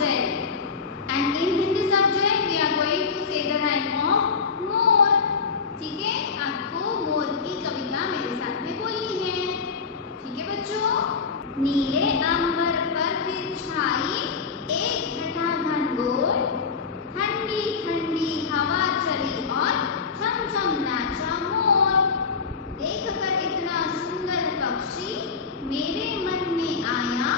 subject. And in Hindi subject we are going to say the rhyme of मोर. ठीक है, आपको मोर की कविता मेरे साथ में बोलनी है. ठीक है बच्चों. नीले अंबर पर फिर छाई एक घटा घनघोर, ठंडी ठंडी हवा चली और छम छम नाचा मोर. देखकर इतना सुंदर पक्षी मेरे मन में आया,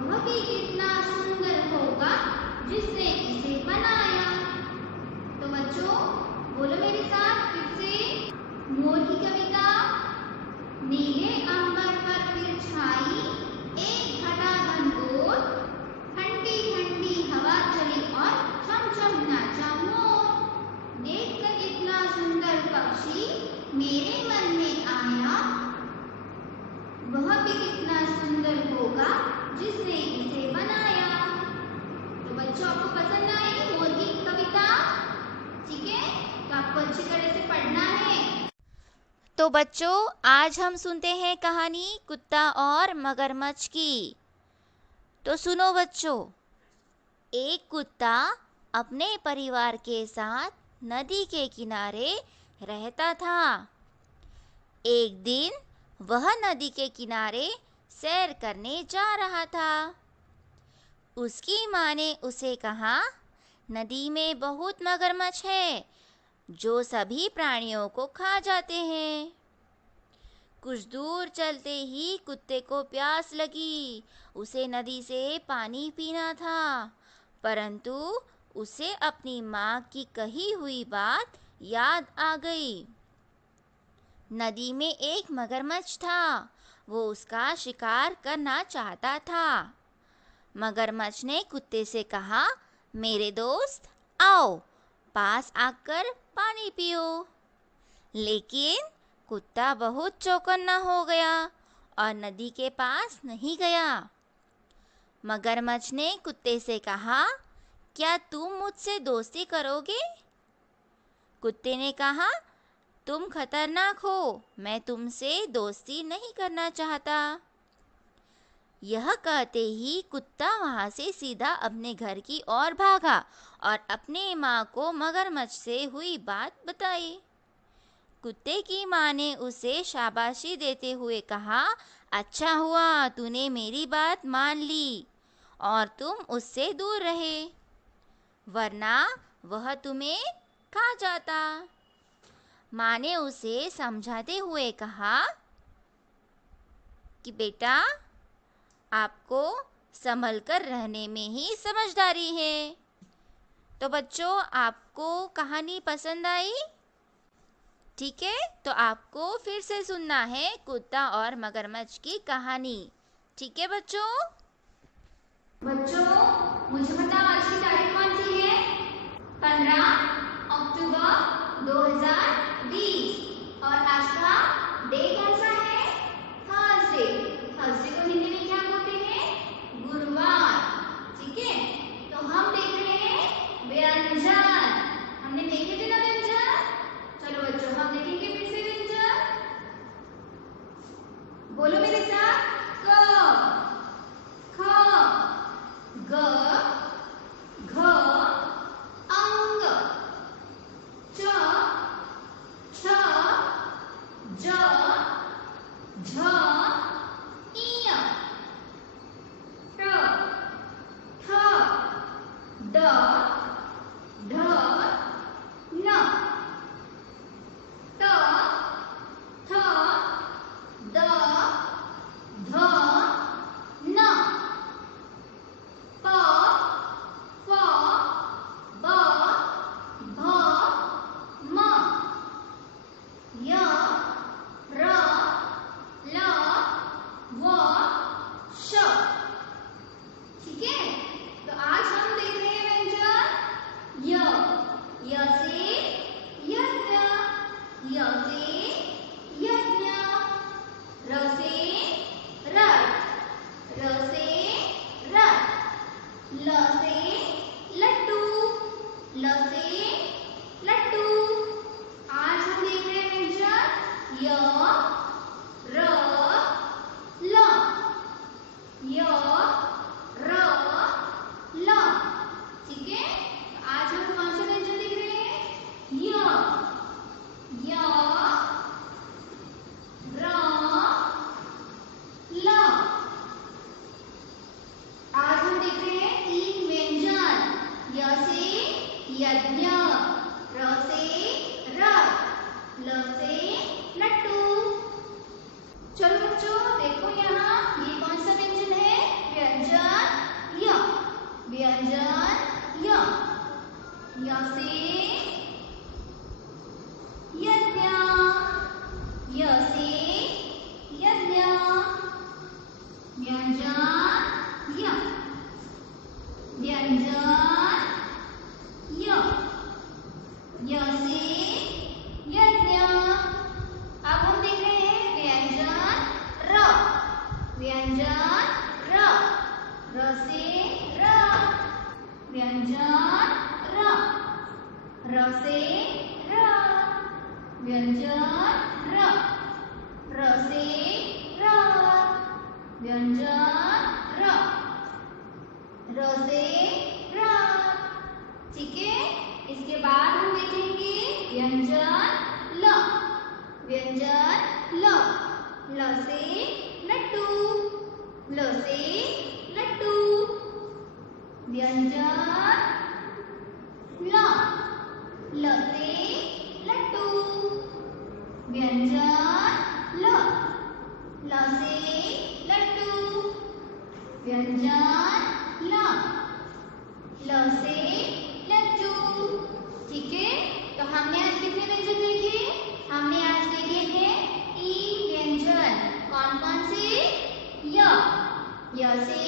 वह भी कितना सुंदर होगा जिसने इसे बनाया. तो बच्चों बोलो मेरे साथ फिर से मोर की कविता. नीले अंबर पर फिर छाई एक घटा घनघोर, ठंडी ठंडी हवा चली और छम छम नाचा मोर. देखकर इतना सुंदर पक्षी मेरे मन में आया, वह भी कितना सुंदर होगा जिसने इसे बनाया. तो बच्चों आपको पसंद आई मोर की कविता? ठीक है, तो आपको अच्छी तरह से पढ़ना है. तो बच्चों आज हम सुनते हैं कहानी कुत्ता और मगरमच्छ की. तो सुनो बच्चों. एक कुत्ता अपने परिवार के साथ नदी के किनारे रहता था. एक दिन वह नदी के किनारे सैर करने जा रहा था. उसकी माँ ने उसे कहा, नदी में बहुत मगरमच्छ है जो सभी प्राणियों को खा जाते हैं. कुछ दूर चलते ही कुत्ते को प्यास लगी. उसे नदी से पानी पीना था, परंतु उसे अपनी माँ की कही हुई बात याद आ गई. नदी में एक मगरमच्छ था. वो उसका शिकार करना चाहता था. मगरमच्छ ने कुत्ते से कहा, मेरे दोस्त आओ, पास आकर पानी पियो. लेकिन कुत्ता बहुत चौकन्ना हो गया और नदी के पास नहीं गया. मगरमच्छ ने कुत्ते से कहा, क्या तुम मुझसे दोस्ती करोगे? कुत्ते ने कहा, तुम खतरनाक हो, मैं तुमसे दोस्ती नहीं करना चाहता. यह कहते ही कुत्ता वहाँ से सीधा अपने घर की ओर भागा और अपने माँ को मगरमच्छ से हुई बात बताई. कुत्ते की माँ ने उसे शाबाशी देते हुए कहा, अच्छा हुआ तूने मेरी बात मान ली और तुम उससे दूर रहे, वरना वह तुम्हें खा जाता. माँ ने उसे समझाते हुए कहा कि बेटा, आपको संभल कर रहने में ही समझदारी है. तो बच्चों आपको कहानी पसंद आई? ठीक है, तो आपको फिर से सुनना है कुत्ता और मगरमच्छ की कहानी. ठीक है बच्चों? बच्चों मुझे बताओ आज की तारीख कौन सी है? 15 अक्टूबर 2020. और आज का डे कौन सा है? थर्सडे. थर्सडे को हिंदी में क्या बोलते हैं? गुरुवार. ठीक है, तो हम देख रहे हैं व्यंजन. हमने देखे थे ना व्यंजन? चलो बच्चों हम देखेंगे फिर से व्यंजन. बोलो मेरे साथ. क, ख, ग, घ, अंग, च, छ, ज, झ, इय, ट, ठ, ड, ढ, न, त, थ, द, चलो बच्चों देखो यहाँ ये कौन सा व्यंजन है? व्यंजन य। व्यंजन य। य से यज्ञ। य से यज्ञ। व्यंजन य। व्यंजन य। य से यज्ञ। अब हम देख रहे हैं व्यंजन र। व्यंजन र। र से र। व्यंजन र। र से र। व्यंजन र। र से र। व्यंजन र। र से र। ठीक है, इसके बाद हम देखेंगे व्यंजन ल। व्यंजन ल। ल से लड्डू। ल से लड्डू। व्यंजन ल। ल से लड्डू। व्यंजन ल। ल से लड्डू। व्यंजन ल। ल से लड्डू। ठीक है, तो हमने आज कितने व्यंजन देखे? हमने आज देखे हैं 3 व्यंजन। कौन कौन से? य। य से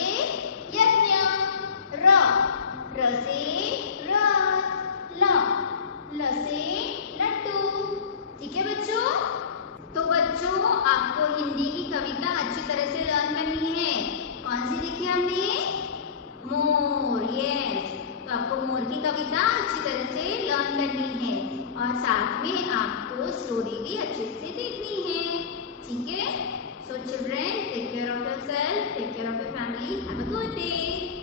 यज्ञ। र। र से रथ। ल। ल से लड्डू। ठीक है बच्चों, तो बच्चों आपको हिंदी की कविता अच्छी तरह से लर्न करनी है। कौन सी देखी हमने? मोर। यस, तो आपको मोर की कविता अच्छी तरह से लर्न करनी है और साथ में आपको स्टोरी भी अच्छे से देखनी है। ठीक है, so children take care of yourself, take care of your family, have a good day.